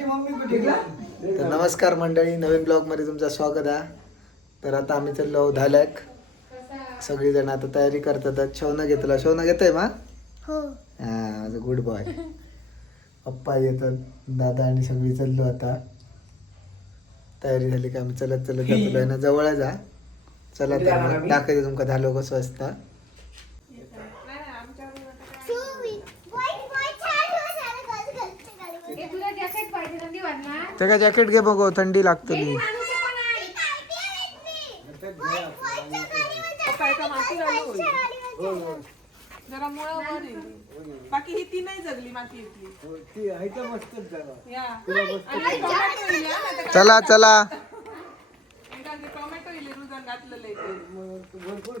तर नमस्कार मंडळी नवीन ब्लॉगमध्ये तुमचं स्वागत आहे. तर आता आम्ही चाललो धालक. सगळीजण आता तयारी करतात. शोनं घेतला. शोनं घेतोय मा? हो. हा माझं गुड बॉय पप्पा येतात. दादा आणि सगळी चाललो आता. तयारी झाली का आम्ही? चलत चलत जातो. ना जवळ जा चला तर दाखवते तुमका झालो कसं असता तुला जॅकेट पाहिजे ना ती वाटणार ते का जॅकेट घे बघू थंडी लागतली जरा मुळं वर येईल. बाकी ही ती नाही जगली माती इथली या. आणि टोमॅटो येईल या, नाहीतर काय- चला चला एकदा ते टोमॅटो येईल रुजन घातलेलं आहे ते.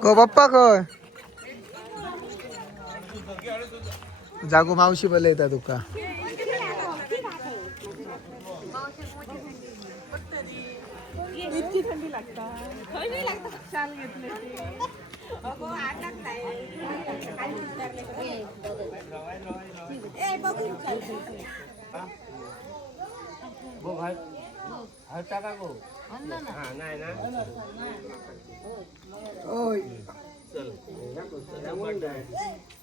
को पप्पा को जागो मावशी बोले येता तुका bố hết hết chắc các cô à này nè ôi चल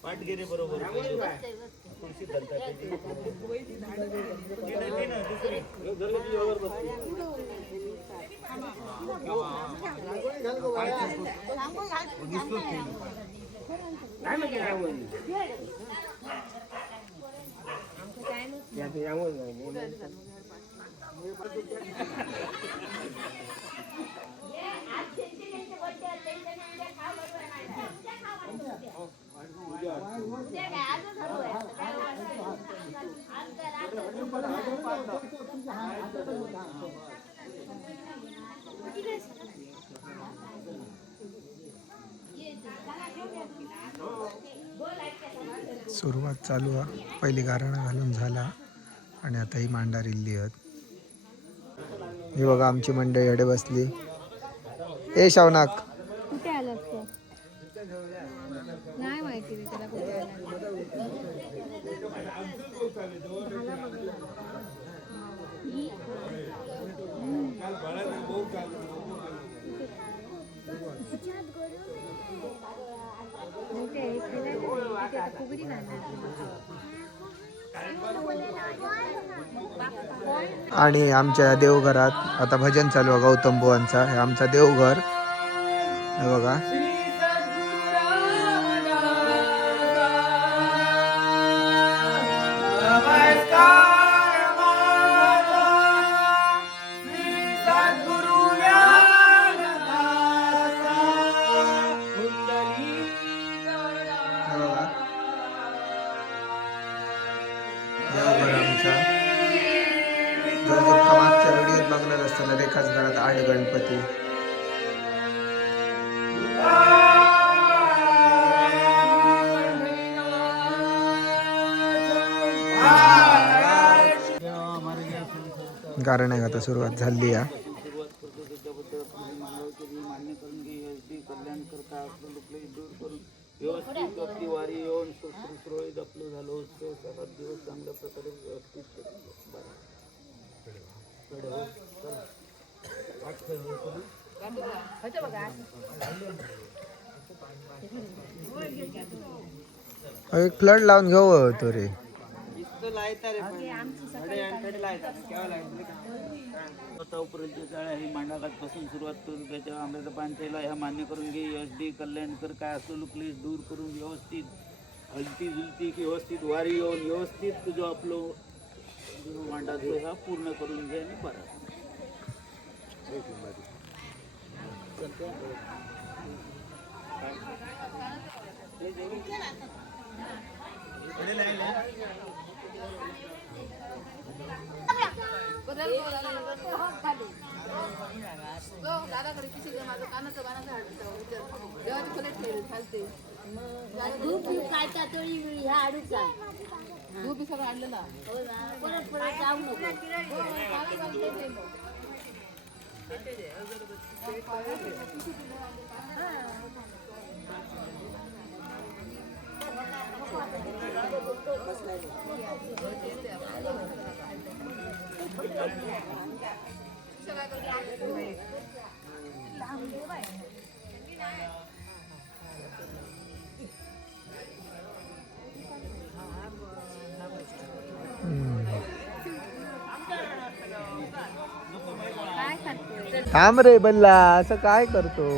पाटगिरी बरोबर खुर्ची धरतात नुसतं बघू. सुरुवात चालू आहे पहिली गारणं घालून झाला आणि आता ही मांडार इल्ली आहेत. हे बघा आमची मंडळी अडे बसली. ए शावनाक. आणि आमच्या देवघरात आता भजन चालू आहे गौतम बुवांचा. आमचा देवघर. हे बघा. असताना एकाच घरात आठ गणपती. कारण आहे आता सुरुवात झाली आहे व्यवस्थित आपली वारी येऊन सुरळीत आपलं झालं उत्सव सर्वात दिवस चांगल्या प्रकारे व्यवस्थित बरं. कडे हो, चला. पाठ खेळ हो करू. एक फ्लड लावून घेऊ होतो रे. ही मांडाघाटपासून सुरुवात करू त्याच्या आंब्याचा पानचेला ह्या मान्य करून घे एस डी कल्याणकर काय असलेलो क्लेश दूर करून व्यवस्थित हलती जुलती व्यवस्थित वारी येऊन व्यवस्थित तुझं आपलं जो मांडाचं ह्या पूर्ण करून घे आणि दादाकडे पिशील माझं कानाचं बाणाचं हाडतं देवाची फुले ठेवली चालते धूप काय तातोळी ह्या आडूचा धूप सगळं आणलेला हो ना परत परत नको थांब रे बल्ला असं काय करतो?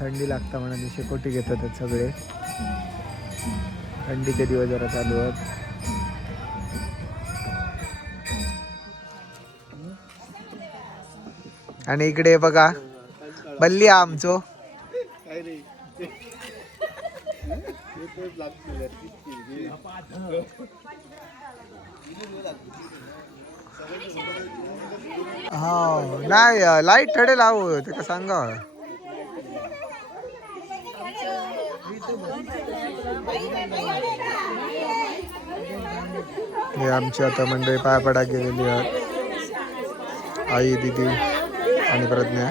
थंडी लागता म्हणा शेकोटी घेतात सगळे. थंडीचे दिवस जरा चालू आहेत. आणि इकडे बघा बल्ली आमचो. हा नाही लाइट थोडे लावू ते सांगा हे आमची आता मंडळी पायापडा गेलेली आहेत. आई दिदी आणि प्रज्ञा.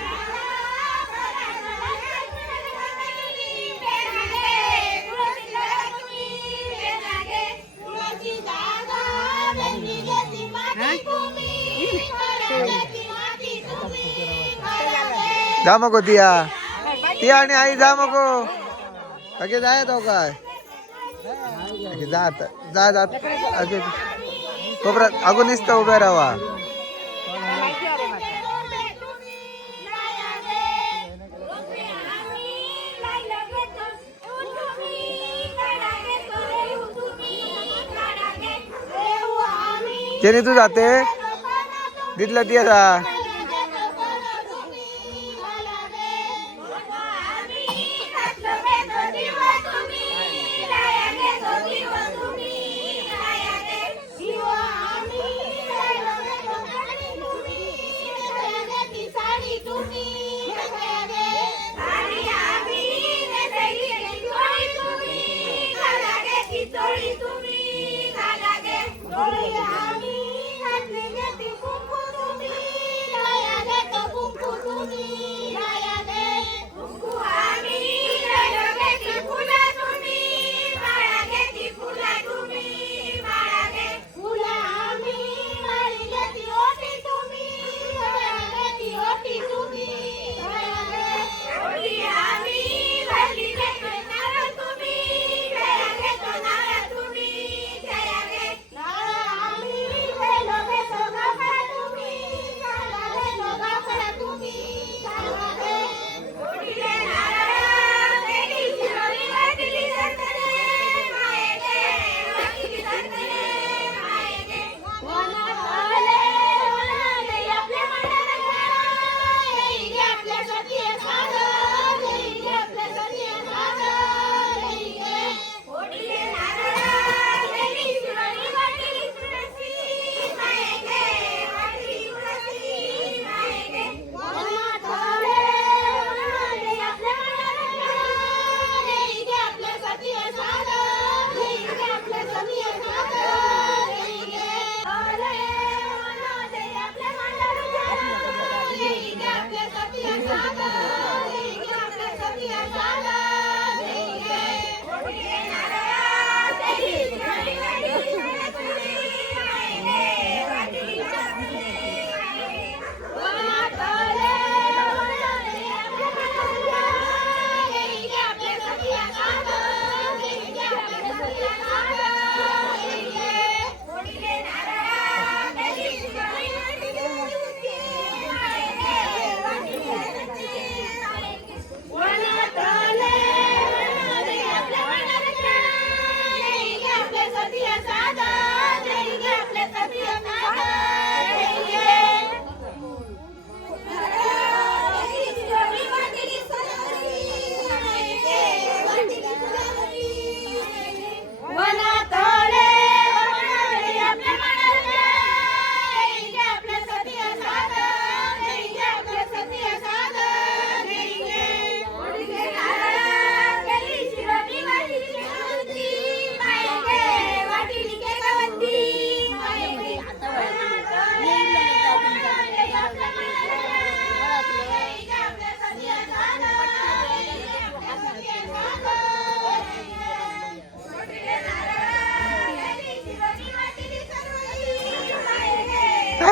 जा मग तिया. तिया आणि आई जा मग अगे जाय तो काय? जा आता जा जात अगे कोपऱ्यात अगो निसतं उभ्या राहा. जेने तू जाते? दिदला तिया जा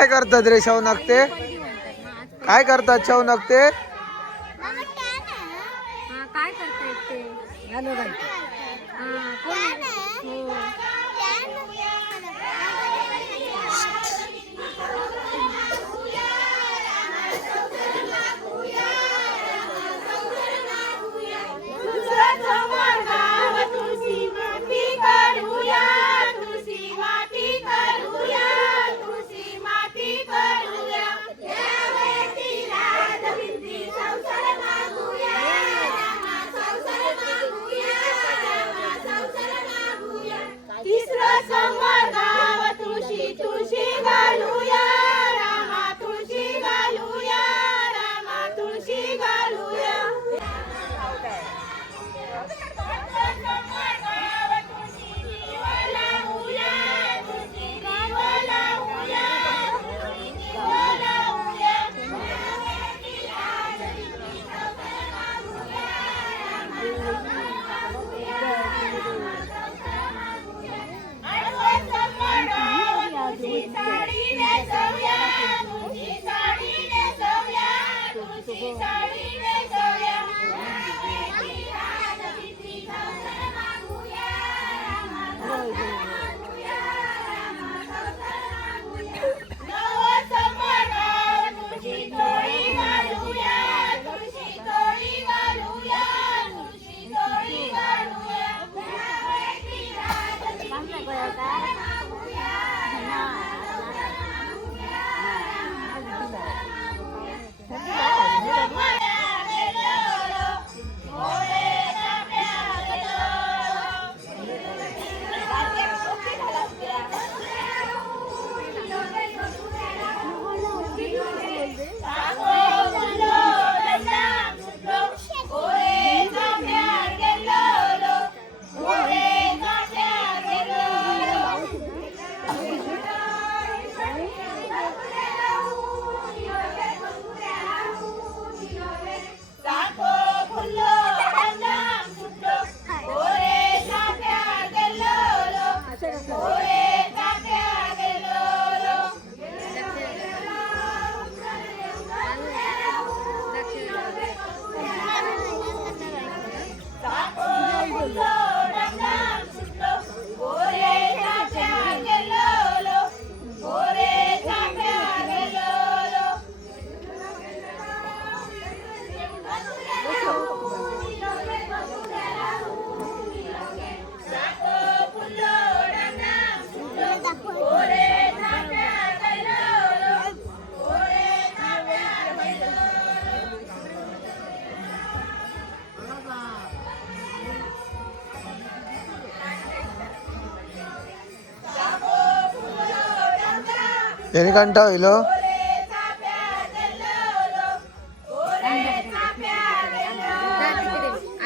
काय करतात रे शौनक ते काय करतात शौनक ते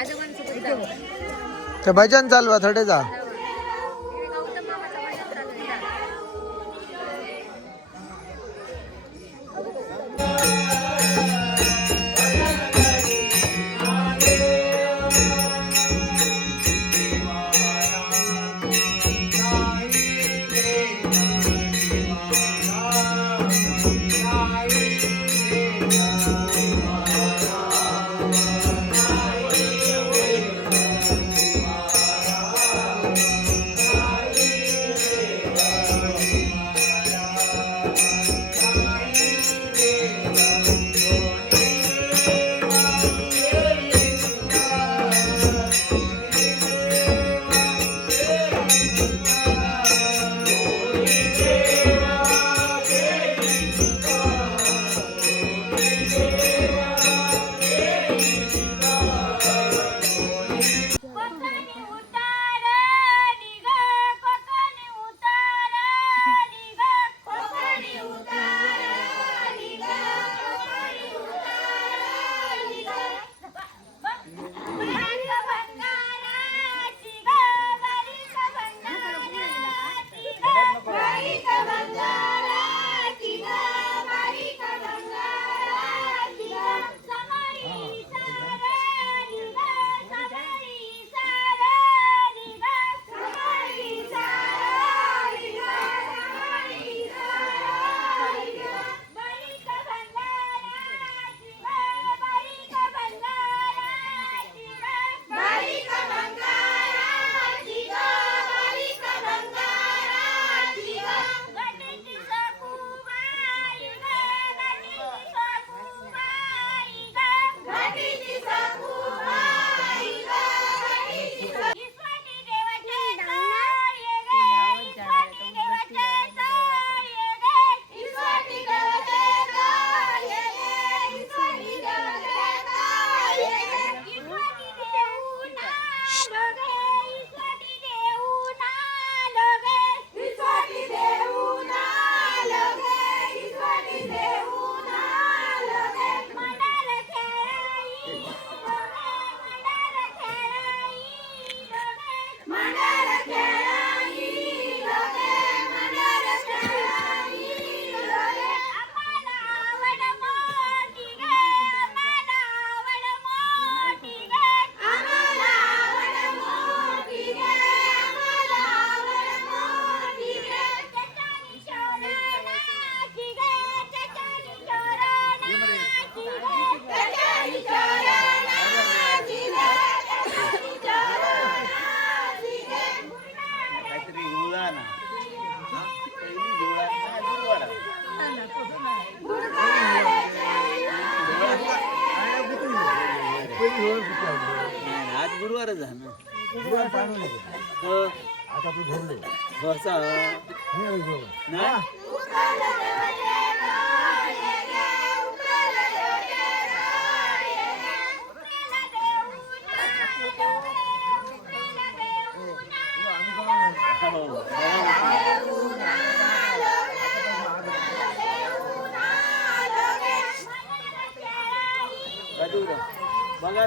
आजोबांसोबत जाऊ ते भजन चालवा थोडे जा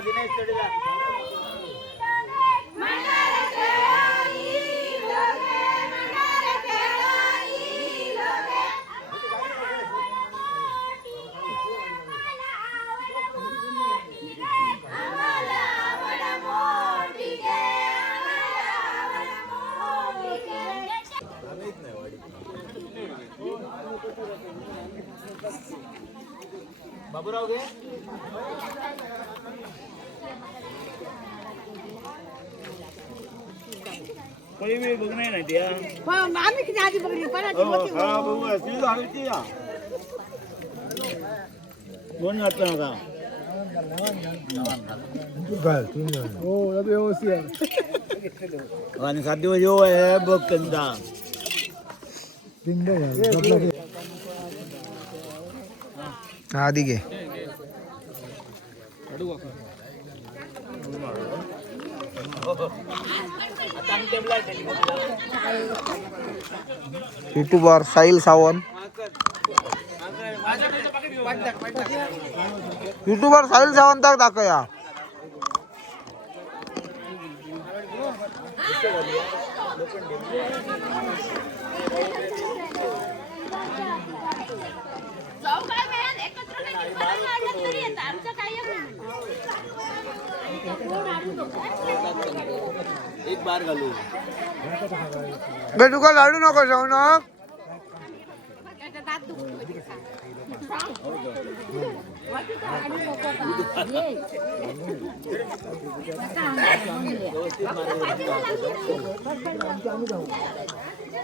దినేష్ రెడ్డి గారు. बाबूराव घे. कोणी वेळ बघ नाही ना त्या आम्ही किती आधी बघली पण हा बघू असली झाली ती या दोन वाटतं नका आणि सात दिवस येऊ आहे बघ त्यांचा हा आधी घे युट्यूबर साहिल सावंत युट्यूबर साहिल सावंताक दाखवया एक बार घालू. तुका लाडू नको शौनक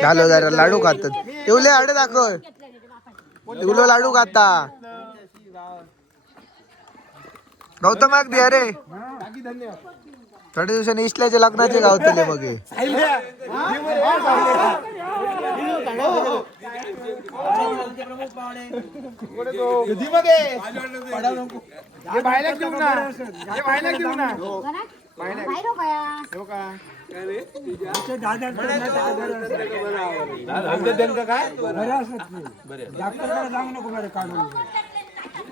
झालं जरा लाडू खातात ठेवले आडे दाखव. ठेवलो लाडू खाता. गौतमाक दे अरे. धन्यवाद थोड्या दिवसांनी इस्ल्याच्या लग्नाचे गावतले मग.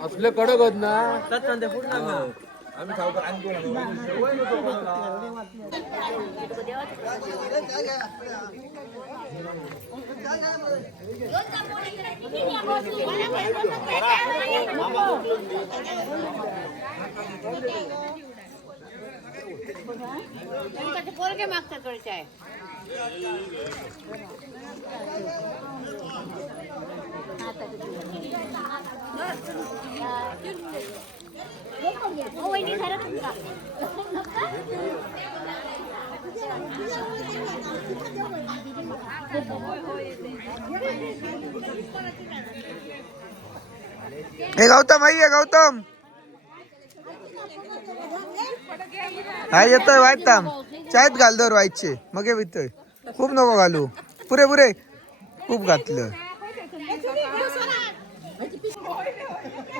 असले कडक होत ना. पोरगे मागतात थोडेसे आहे हो, वहिनी, झालं तुमचा? हे गौतम आई गौतम. हा येतोय वाईट चायत घाल दर वाईटचे. मग हे खूप नको घालू. पुरे पुरे. खूप घातलं नाही आता आता ओपन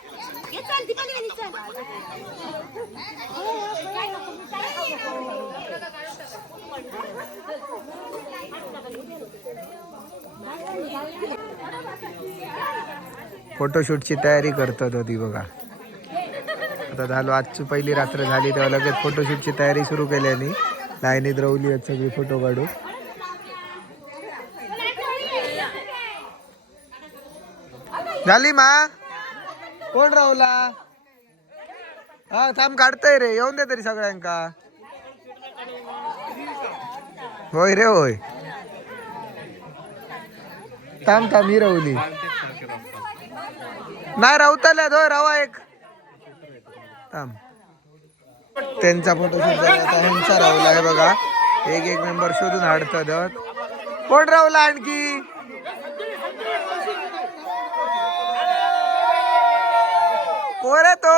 फोटोशूटची तयारी करतात होती बघा. आता झालो आजची पहिली रात्र झाली तेव्हा लगेच फोटोशूटची तयारी सुरू केल्याने लाईनीत रवली आहेत सगळी फोटो काढू झाली मा? कोण राहुला? हा थांब काढतय रे. येऊन दे तरी सगळ्यांका. होय रे होय. थांब थांब ही राहुली. नाही राहताल्या होय रावा एक. थांब. त्यांचा फोटो ह्यांचा राहुला आहे बघा. एक एक मेंबर शोधून हाडत कोण राहुला आणखी? कोण आहे तो.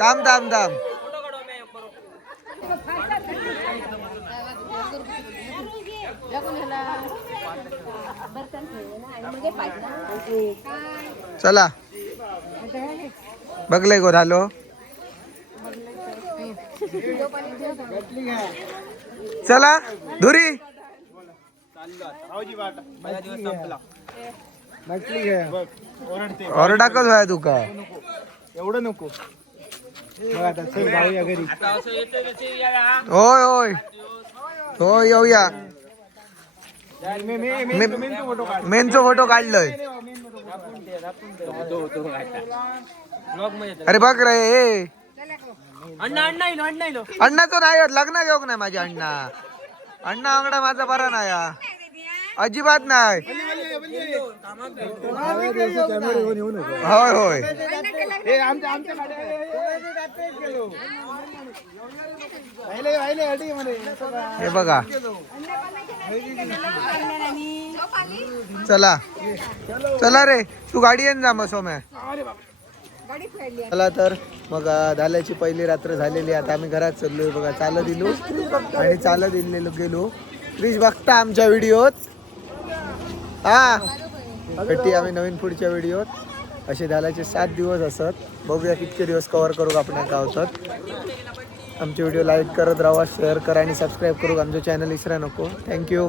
थांब थांब थांब. चला. बघले गो झालो चला धुरी. ओरडाकच व्हाय तुका? एवढं नको. होय होय. होय येऊया. मेनचो फोटो काढलोय. अरे बघ रे ए. अण्णाचं नाही लग्न घेऊ नाही माझी अण्णा? अण्णा आंगडा माझा बरा नाही. अजिबात नाही. होय होय. हे बघा. चला. चला रे. तू गाडी येऊन जा मग सोम्या. चला तर. मग झाल्याची पहिली रात्र झालेली आता आम्ही घरात चाललोय बघा. चालत दिलो आणि चालत दिलेलो गेलो. प्लीज बघता आमच्या व्हिडिओत. हा. भेटी आम्ही नवीन पुढच्या व्हिडिओत. असे झाल्याचे सात दिवस असत. बघूया कितके दिवस कव्हर करू आपण एका होतात आमचे व्हिडिओ लाईक करत राहा शेअर करा आणि सबस्क्राईब करू. आमचं चॅनल इसरा नको. थँक्यू